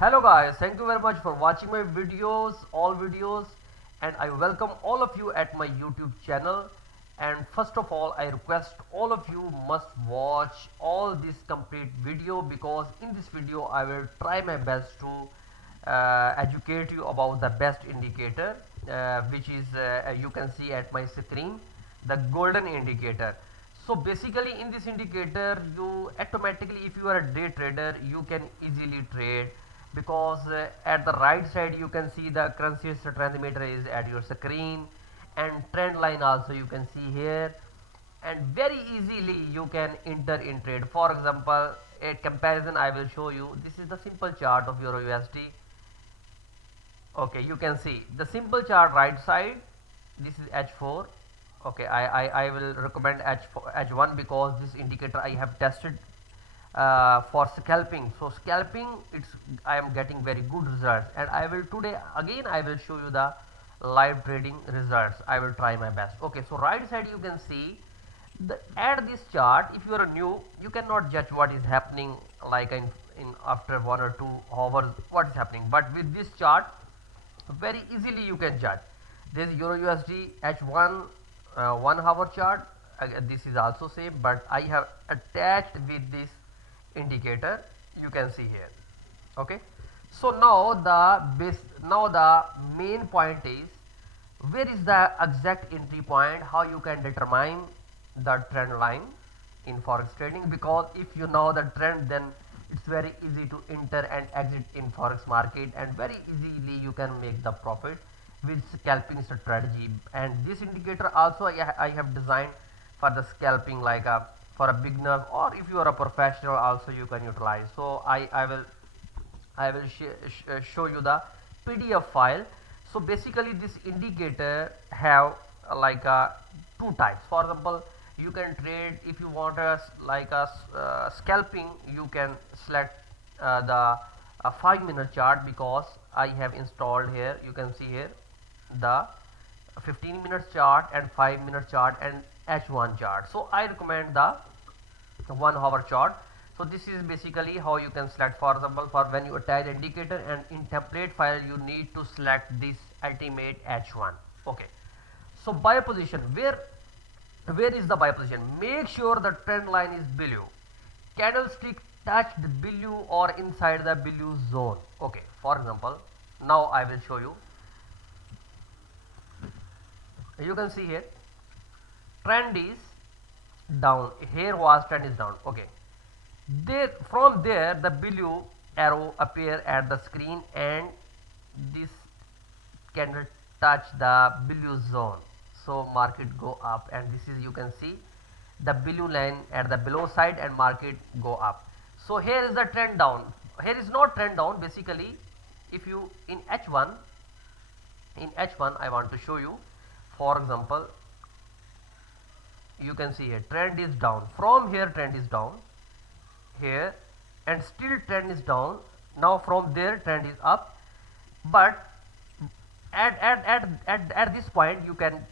Hello guys, thank you very much for watching my videos, all videos, and I welcome all of you at my YouTube channel. And first of all, I request all of you must watch all this complete video, because in this video I will try my best to educate you about the best indicator, which is you can see at my screen, the golden indicator. So basically in this indicator, you automatically, if you are a day trader, you can easily trade, because at the right side you can see the currency strength meter is at your screen, and trend line also you can see here, and very easily you can enter in trade. For example, a comparison I will show you. This is the simple chart of Euro USD. Okay, you can see the simple chart right side. This is H4. Okay, I will recommend H4, H1, because this indicator I have tested for scalping. So scalping, I am getting very good results, and I will today again I will show you the live trading results. I will try my best. Okay, so right side you can see at this chart. If you are new, you cannot judge what is happening, like in after 1 or 2 hours what is happening, but with this chart very easily you can judge. This Euro USD H1 1 hour chart. This is also same, but I have attached with this indicator, you can see here. Okay, so now the main point is, where is the exact entry point, how you can determine the trend line in forex trading. Because if you know the trend, then it's very easy to enter and exit in forex market, and very easily you can make the profit with scalping strategy. And this indicator also I have designed for the scalping, like for a beginner, or if you are a professional also you can utilize. So I will show you the PDF file. So basically this indicator have two types. For example, you can trade, if you want scalping, you can select the 5-minute chart, because I have installed here. You can see here the 15-minute chart and 5-minute chart and H1 chart. So I recommend the 1 hour chart. So this is basically how you can select. For example, for when you attach indicator, and in template file you need to select this ultimate H1. Okay, so buy position, where is the buy position? Make sure the trend line is below, candlestick touched below or inside the below zone. Okay, for example, now I will show you. You can see here trend is down, here was trend is down. Okay, there, from there the below arrow appear at the screen, and this candle touch the below zone, so market go up, and this is, you can see the below line at the below side, and market go up. So here is the trend down, here is not trend down. Basically, if you in H1 I want to show you. For example, you can see here trend is down, from here trend is down here, and still trend is down. Now from there trend is up, but at this point you can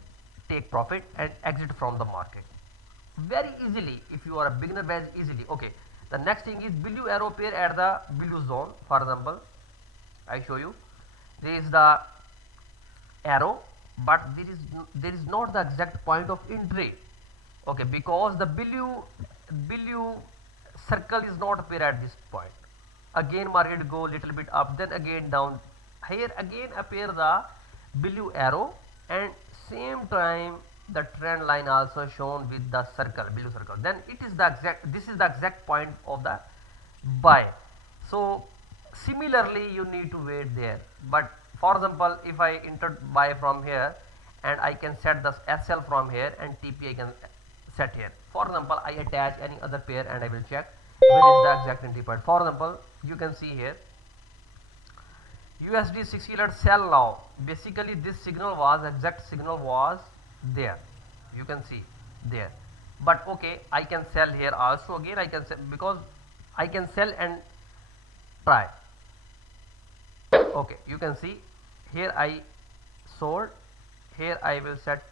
take profit and exit from the market very easily. If you are a beginner, very easily. Okay, the next thing is below arrow pair at the below zone. For example, I show you, there is the arrow, but there is not the exact point of entry. Okay, because the below circle is not appear at this point. Again market go little bit up, then again down. Here again appear the below arrow, and same time the trend line also shown with the circle, below circle. Then it is the exact, this is the exact point of the buy. So similarly you need to wait there. But for example, if I enter buy from here, and I can set the SL from here, and TP I can set here. For example, I attach any other pair and I will check where is the exact entry point. For example, you can see here USD 60 let sell now. Basically this signal was, exact signal was there, you can see there. But okay, I can sell here also. Again I can sell, because I can sell and try. Okay, you can see here I sold, here I will set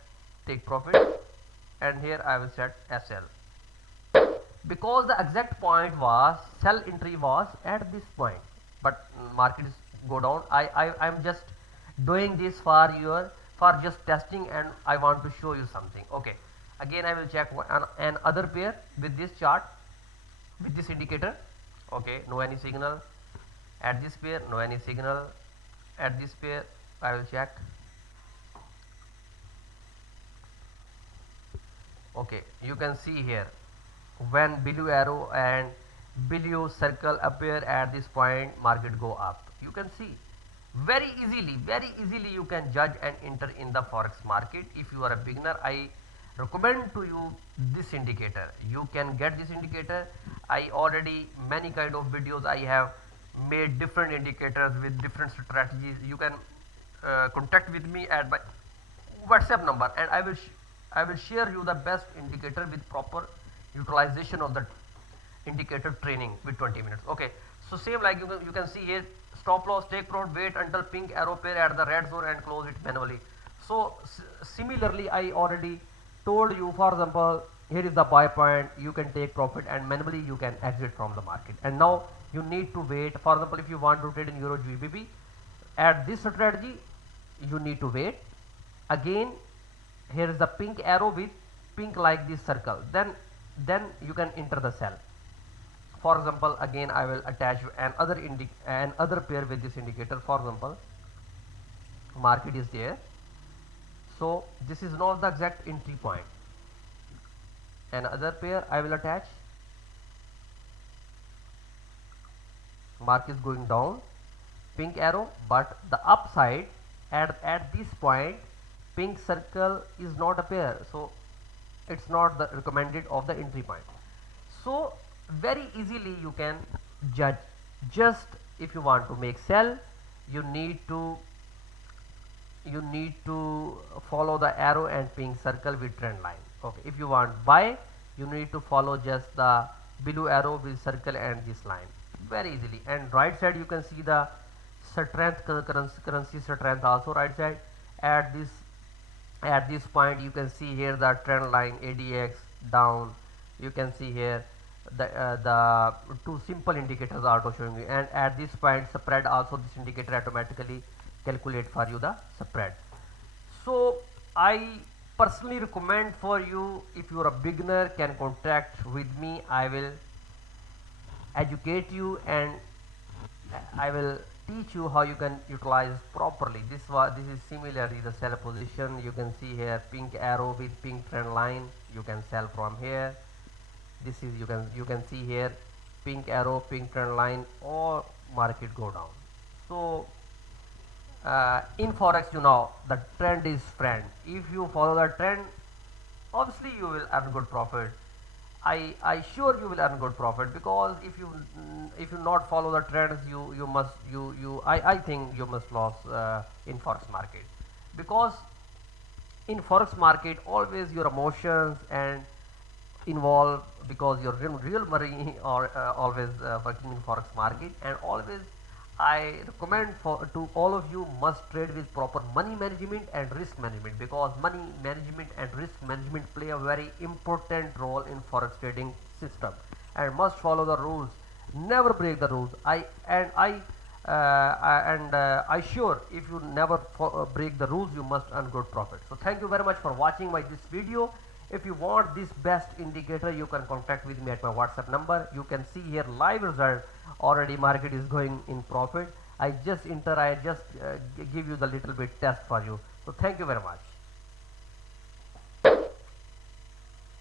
take profit, and here I will set SL, because the exact point was, sell entry was at this point. but market is go down. I'm just doing this for your for just testing, and I want to show you something. Okay, again I will check another pair with this chart, with this indicator. Okay, no any signal at this pair, no any signal at this pair. I will check. Okay, you can see here when blue arrow and blue circle appear at this point, market go up. You can see very easily you can judge and enter in the forex market. If you are a beginner, I recommend to you this indicator. You can get this indicator. I already many kind of videos I have made, different indicators with different strategies. You can contact with me at my WhatsApp number, and I will share you the best indicator with proper utilization of the indicator training with 20 minutes. Okay, so same like you can see here, stop loss, take profit, wait until pink arrow pair at the red zone and close it manually. So similarly I already told you, for example, here is the buy point, you can take profit and manually you can exit from the market. And now you need to wait. For example, if you want to trade in Euro GBP at this strategy, you need to wait. Again, here is the pink arrow with pink like this circle, then you can enter the sell. For example, again I will attach another pair with this indicator. For example, market is there, so this is not the exact entry point. Another pair I will attach. Market is going down, pink arrow, but the upside at this point pink circle is not a pair, so it's not the recommended of the entry point. So very easily you can judge. Just if you want to make sell, you need to follow the arrow and pink circle with trend line. Okay, if you want buy, you need to follow just the blue arrow with circle and this line, very easily. And right side you can see the strength, currency strength also right side. At this point you can see here the trend line ADX down. You can see here the two simple indicators are also showing you, and at this point spread also, this indicator automatically calculate for you the spread. So I personally recommend for you, if you are a beginner, can contact with me. I will educate you and I will teach you how you can utilize properly. This is similarly the sell position. You can see here pink arrow with pink trend line, you can sell from here. This is you can see here pink arrow, pink trend line, or market go down. So in forex, you know, the trend is friend. If you follow the trend, obviously you will earn good profit. I sure you will earn good profit, because if you not follow the trends, I think you must lose in forex market, because in forex market always your emotions and involved, because your real money are always working in forex market. And always I recommend to all of you must trade with proper money management and risk management, because money management and risk management play a very important role in forex trading system, and must follow the rules, never break the rules. I sure if you never break the rules, you must earn good profit. So thank you very much for watching this video. If you want this best indicator, you can contact with me at my WhatsApp number. You can see here live result, already market is going in profit. I just give you the little bit test for you. So thank you very much.